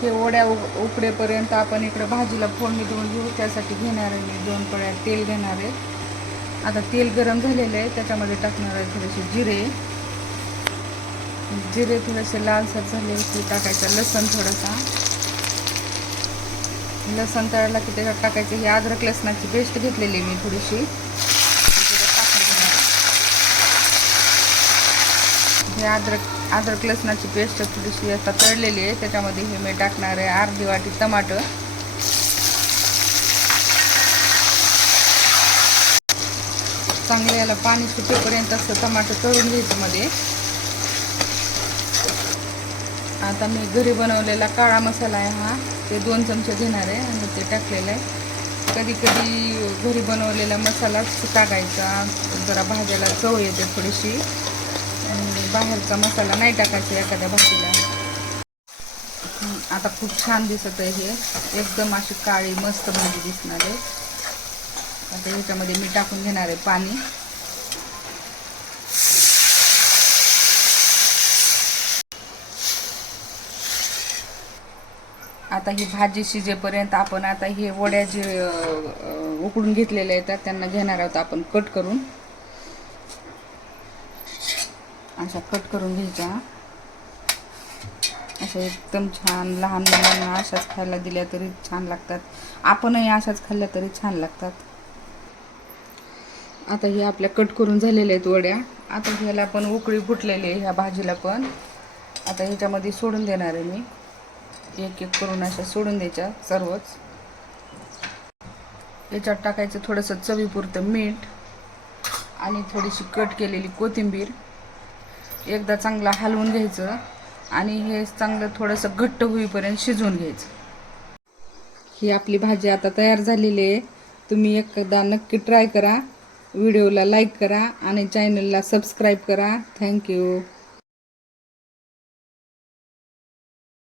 हे वड्या उकडेपर्यंत आपण इकडे भाजीला फोडणी देऊन घेऊ. त्यासाठी घेणार आहे मी 2 पळ्या तेल घेणार आहे. आता तेल गरम झालेलं आहे, त्याच्यामध्ये टाकणार आहे थोडेसे जिरे. जिरे थोडेसे लालसर झाले की टाकायचं लसण थोडासा. लसण तळला की त्याच्यात टाकायचं ही अद्रक लसणाची पेस्ट घेतलेली मी थोडीशी. हे अद्रक लसणाची पेस्ट थोडीशी आता तळलेली आहे, त्याच्यामध्ये हे मी टाकणार आहे अर्धी वाटी टमाटर. चांगलं याला पाणी सुटेपर्यंत असं टमाटर तळून घ्यायचं मध्ये. आता मी घरी बनवलेला काळा मसाला आहे हा, ते 2 चमचे घेणार आहे आणि ते टाकलेलं आहे. कधी कधी घरी बनवलेला मसालाच टाकायचा, जरा भाज्याला चव येते थोडीशी. बाहेरचा मसाला नाही टाकायचा एखाद्या भाजीला. आता खूप छान दिसत आहे हे, एकदम अशी काळी मस्त भाजी दिसणार आहे. आता ह्याच्यामध्ये मी टाकून घेणार आहे पाणी. आता ही भाजी शिजेपर्यंत आपण आता हे वड्या जे उकडून घेतलेले आहेत त्यांना घेणार आहोत आपण कट करून. अशा कट करून घ्यायच्या. अशा एकदम छान लहान मुलांना अशाच खायला दिल्या तरी छान लागतात, आपणही अशाच खाल्ल्या तरी छान लागतात. आता हे आपल्या कट करून झालेल्या आहेत वड्या. आता ह्याला पण उकळी फुटलेली आहे ह्या भाजीला पण. आता ह्याच्यामध्ये सोडून देणार आहे मी, एक एक करून अशा सोडून द्यायच्या सर्वच. याच्यात टाकायचं थोडंसं चवीपुरतं मीठ आणि थोडीशी कट केलेली कोथिंबीर. एकदा चांगला हलवून घ्यायचं आणि हे चांगलं थोडंसं घट्ट होईपर्यंत शिजवून घ्यायचं. ही आपली भाजी आता तयार झालेली आहे. तुम्ही एकदा नक्की ट्राय करा. व्हिडिओला लाईक करा आणि चॅनलला सबस्क्राईब करा. थँक्यू.